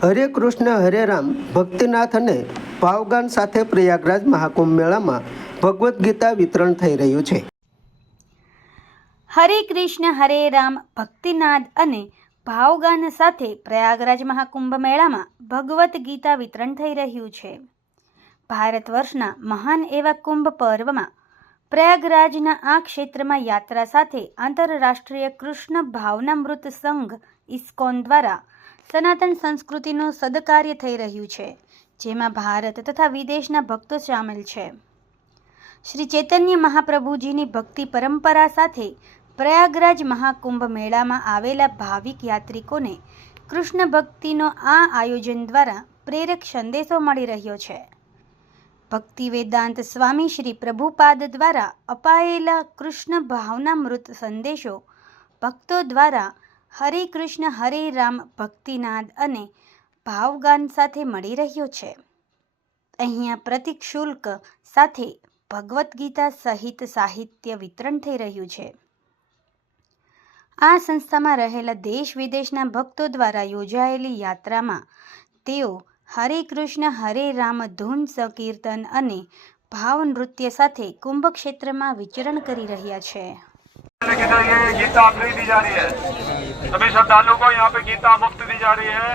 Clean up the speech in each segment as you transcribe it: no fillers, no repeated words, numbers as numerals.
હરે કૃષ્ણ હરે રામ ભક્તિનાથ અને ભાવગાન સાથે પ્રયાગરાજ મહાકુંભ મેળામાં ભગવદ્ ગીતા વિતરણ થઈ રહ્યું છે। હરે કૃષ્ણ હરે રામ ભક્તિનાદ અને ભાવગાન સાથે પ્રયાગરાજ મહાકુંભ મેળામાં ભગવદ્ ગીતા વિતરણ થઈ રહ્યું છે। ભારત વર્ષના મહાન એવા કુંભ પર્વમાં પ્રયાગરાજના આ ક્ષેત્રમાં યાત્રા સાથે આંતરરાષ્ટ્રીય કૃષ્ણ ભાવનામૃત સંઘ ઇસ્કોન દ્વારા સનાતન સંસ્કૃતિનું સદકાર્ય થઈ રહ્યું છે, જેમાં ભારત તથા વિદેશના ભક્તો સામેલ છે। શ્રી ચૈતન્ય મહાપ્રભુજીની ભક્તિ પરંપરા સાથે પ્રયાગરાજ મહાકુંભ મેળામાં આવેલા ભાવિક યાત્રિકોને કૃષ્ણ ભક્તિનો આ આયોજન દ્વારા પ્રેરક સંદેશો મળી રહ્યો છે। ભક્તિ વેદાંત સ્વામી શ્રી પ્રભુપાદ દ્વારા અપાયેલા કૃષ્ણ ભાવનામૃત સંદેશો ભક્તો દ્વારા હરે કૃષ્ણ હરે રામ ભક્તિનાદ અને ભાવગાન સાથે મળી રહ્યો છે। અહીંયા પ્રતિક શુલ્ક સાથે ભગવદ્ ગીતા સહિત સાહિત્ય વિતરણ થઈ રહ્યું છે। આ સંસ્થામાં રહેલા દેશ વિદેશના ભક્તો દ્વારા યોજાયેલી યાત્રામાં તેઓ હરે કૃષ્ણ હરે રામ ધૂન સંકીર્તન અને ભાવ નૃત્ય સાથે કુંભ ક્ષેત્રમાં વિચરણ કરી રહ્યા છે। ये गीता फ्री दी जा रही है। सभी श्रद्धालुओं को यहाँ पे गीता मुफ्त दी जा रही है।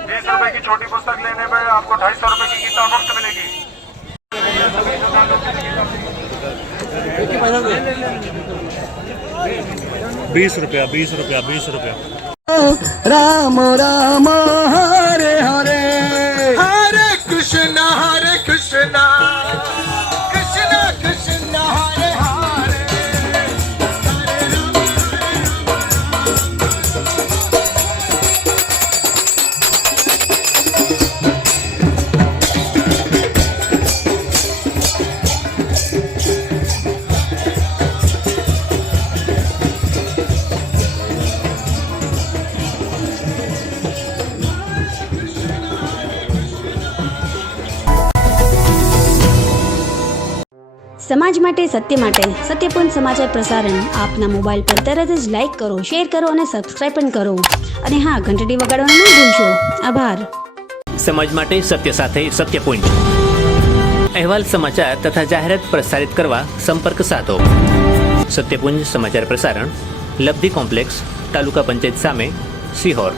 20 रुपए की छोटी पुस्तक लेने पे आपको 250 रुपए की गीता मुफ्त मिलेगी। 20 रुपया। राम राम हरे हरे हरे कृष्ण कृष्ण कृष्ण हरे हरे। સમાજ માટે સત્યપૂર્ણ સમાચાર પ્રસારણ આપના મોબાઈલ પર તરત જ લાઈક કરો, શેર કરો અને સબસ્ક્રાઇબ પણ કરો, અને હા, ઘંટડી વગાડવાનું ન ભૂલશો। આભાર। સમાજ માટે સત્ય સાથે સત્યપૂર્ણ અહેવાલ, સમાચાર તથા જાહેરાત પ્રસારિત કરવા સંપર્ક સાધો। સત્યપુંજ સમાચાર પ્રસારણ, લબ્ધિ કોમ્પ્લેક્સ, તાલુકા પંચાયત સામે, સિહોર।